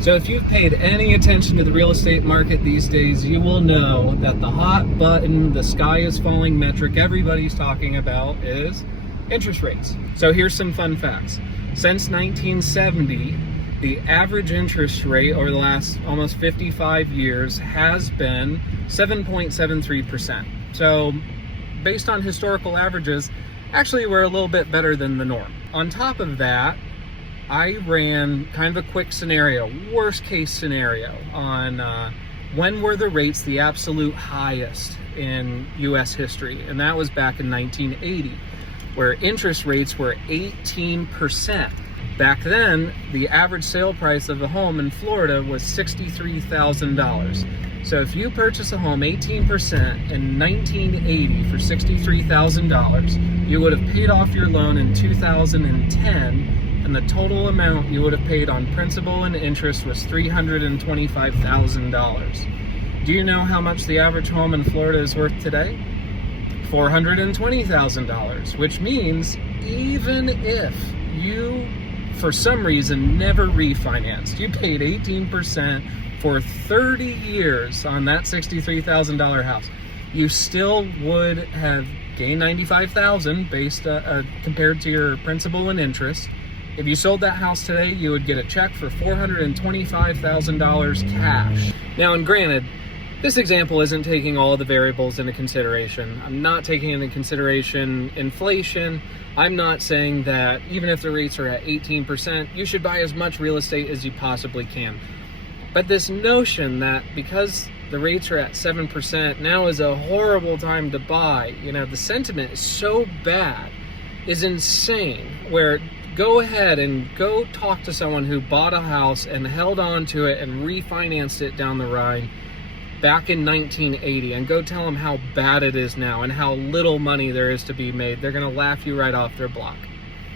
So if you've paid any attention to the real estate market these days, you will know that the hot button, the sky is falling metric everybody's talking about is interest rates. So here's some fun facts. Since 1970, the average interest rate over the last almost 55 years has been 7.73%. So based on historical averages, actually we're a little bit better than the norm. On top of that, I ran kind of a quick scenario, worst case scenario, on when were the rates the absolute highest in US history, and that was back in 1980, where interest rates were 18%. Back then, the average sale price of a home in Florida was $63,000. So if you purchase a home 18% in 1980 for $63,000, you would have paid off your loan in 2010, and the total amount you would have paid on principal and interest was $325,000. Do you know how much the average home in Florida is worth today? $420,000, which means even if you, for some reason, never refinanced, you paid 18% for 30 years on that $63,000 house, you still would have gained $95,000 based compared to your principal and interest. If you sold that house today, you would get a check for $425,000 cash. Now, and granted, this example isn't taking all the variables into consideration. I'm not taking into consideration inflation. I'm not saying that even if the rates are at 18%, you should buy as much real estate as you possibly can. But this notion that because the rates are at 7%, now is a horrible time to buy, the sentiment is so bad, is insane, where go ahead and go talk to someone who bought a house and held on to it and refinanced it down the Rhine back in 1980, and go tell them how bad it is now and how little money there is to be made. They're going to laugh you right off their block.